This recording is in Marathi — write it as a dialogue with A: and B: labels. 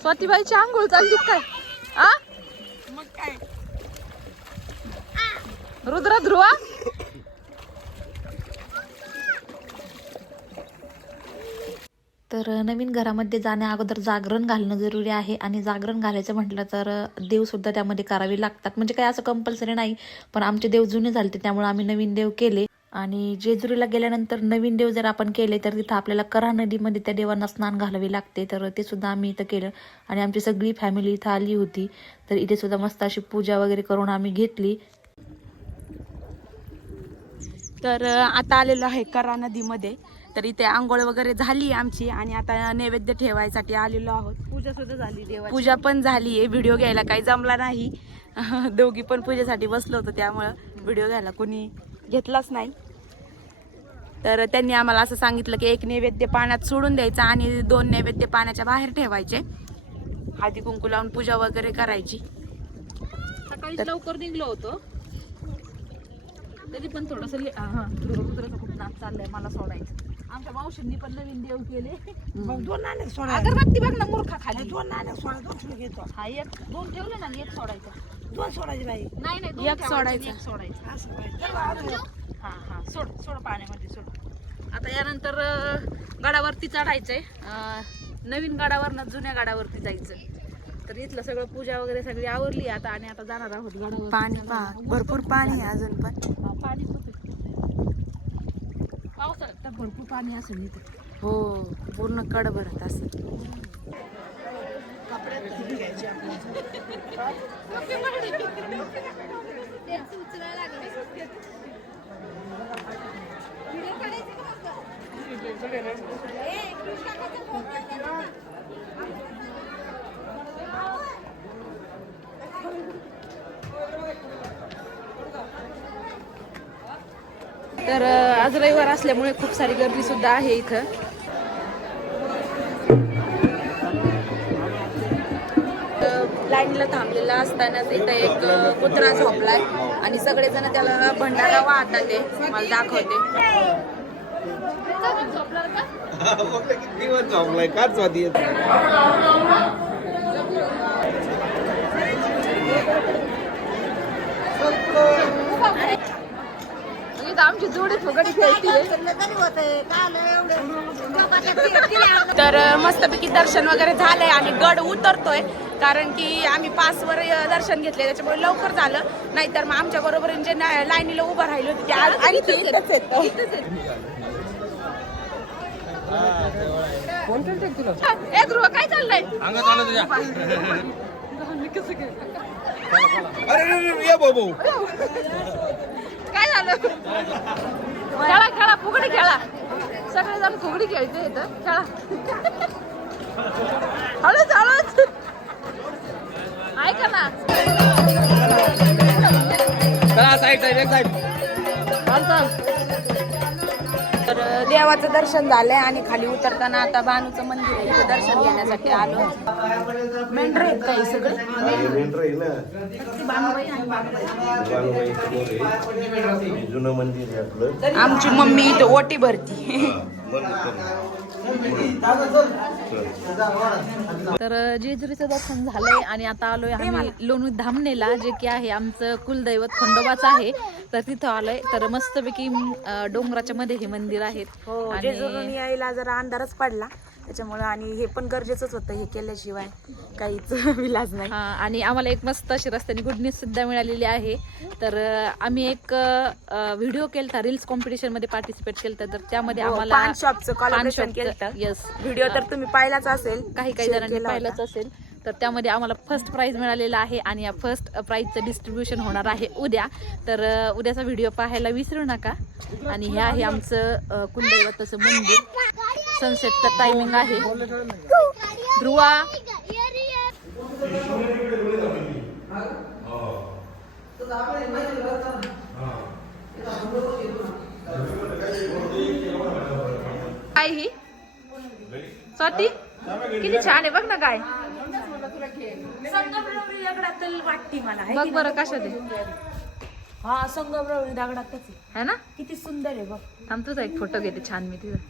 A: स्वातीबाईची आंघोळ चालली काय? आ?
B: मग काय
A: रुद्र ध्रुवा तर नवीन घरामध्ये जाण्या अगोदर जागरण घालणं जरुरी आहे आणि जागरण घालायचं म्हटलं तर देवसुद्धा त्यामध्ये करावे लागतात. म्हणजे काही असं कंपल्सरी नाही पण आमचे देव जुने झाले त्यामुळे आम्ही नवीन देव केले. आणि जेजुरीला गेल्यानंतर नवीन देव जर आपण केले तर तिथं आपल्याला करा नदीमध्ये त्या देवांना स्नान घालावे लागते. तर ते सुद्धा आम्ही इथं केलं. आणि आमची सगळी फॅमिली इथं आली होती. तर इथे सुद्धा मस्त अशी पूजा वगैरे करून आम्ही घेतली.
B: तर आता आलेलो आहे करा नदीमध्ये. तर इथे आंघोळ वगैरे झाली आमची आणि आता नैवेद्य ठेवायसाठी आलेलो आहोत.
A: पूजा सुद्धा झाली देवाची.
B: पूजा पण झाली आहे. व्हिडिओ घ्यायला काही जमला नाही. दोघी पण पूजेसाठी बसलो होतो त्यामुळं व्हिडिओ घ्यायला कोणी घेतलाच नाही. तर त्यांनी आम्हाला असं सांगितलं की एक नैवेद्य पाण्यात सोडून द्यायचा आणि दोन नैवेद्य पाण्याच्या बाहेर ठेवायचे. हळदी कुंकू लावून पूजा वगैरे करायची.
A: सकाळी लवकर निघलो होतो. तरी पण थोडस खूप नाच चाललाय मला सोडायचं. आमच्या मावशींनी पण नवीन देव केले.
C: मग दोन नाणे सोडा
A: अगरबत्ती बघ ना मूर्खा खाली.
C: दोन नाणे सोडा दोन घेतो.
A: हा एक दोन ठेवले ना एक सोडायचं.
C: दोन सोडायची बाई.
A: नाही नाही दोन
B: एक
A: ठेवायचे
B: सोडायचं.
A: एक सोडायचं.
C: असं पाहिजे
A: हा हा सोड सोड पाण्यामध्ये सोड. आता यानंतर अं, गडावरती चढायचंय. अं, नवीन गडावरनं जुन्या गडावरती जायचं. तर इथलं सगळं पूजा वगैरे सगळी आवरली. आता आणि आता जाणार आहोत गडावर
B: पाणी भरपूर पाणी आहे अजून पण.
A: पाणी खूप आहे. पावसाळ्यात तर भरपूर पाणी असेल इथे.
B: हो पूर्ण कड भरत तर आज रविवार असल्यामुळे खूप सारी गर्दी सुद्धा आहे इथं. साईडला थांबलेला असतानाच इथं एक कुत्रा झोपलाय आणि सगळेजण त्याला भंडारा वाहतात ते. मला दाखवते.
D: दिवस झोपलाय काच वादी येत
A: आमची जोडी फुगडी
B: तर मस्तपैकी दर्शन वगैरे झालंय आणि गड उतरतोय. कारण की आम्ही पासवर अ, दर्शन घेतले त्याच्यामुळे लवकर झालं. नाहीतर मग आमच्या बरोबर जे ना- लाईनीला उभं राहिले होते ते आज
A: ध्रुव काय चाललंय?
D: अरे अरे, अरे, ये बाबू
A: काय झालं? खेळा खेळा फुगडी खेळा. सगळेजण फुगडी खेळते इथं. खेळा.
B: तर देवाचं दर्शन झालंय आणि खाली उतरताना आता बानूचं मंदिर आहे इथे दर्शन घेण्यासाठी आलो. मेंढर आहेत काही सगळे? आमची मम्मी इथं ओटी भरती.
A: तर जेजुरीचं दर्शन झालंय आणि आता आलोय आम्ही लोणू धामणेला जे की आहे आमचं कुलदैवत खंडोबाचं आहे. तर तिथं आलोय. तर मस्तपैकी डोंगराच्या मध्ये हे मंदिर आहेत.
B: हो
A: आणि-
B: यायला जरा अंधारच पडला. त्याच्यामुळे आणि हे पण गरजेचंच होतं हे केल्याशिवाय काहीच विलाज नाही.
A: हा, आणि आम्हाला एक मस्त अशी रस्त्याने गुड न्यूज सुद्धा मिळालेली आहे. तर आम्ही एक व्हिडिओ केलता रील्स कॉम्पिटिशनमध्ये पार्टिसिपेट केलं तर त्यामध्ये
B: हो,
A: आम्हाला
B: पान शॉपचं केलतं.
A: येस
B: व्हिडिओ तर तुम्ही पाहिलाच असेल
A: काही काही जणांनी
B: केला
A: पाहिलंच. असेल. तर त्यामध्ये आम्हाला फर्स्ट प्राइज मिळालेला आहे आणि या फर्स्ट प्राइजचं डिस्ट्रीब्युशन होणार आहे उद्या. तर उद्याचा व्हिडिओ पाहायला विसरू नका. आणि हे आहे आमचं कुलदैवताचं मंदिर. सनसेटचं टायमिंग आहे. ध्रुवा. काय ही? स्वाती किती छान आहे बघ ना काय बघ बरं? कशात आहे.
B: हा संगमरवरी दगडातच आहे.
A: है ना?
B: किती सुंदर आहे बघ.
A: थांब तुझा एक फोटो घेते छान मी तिथं.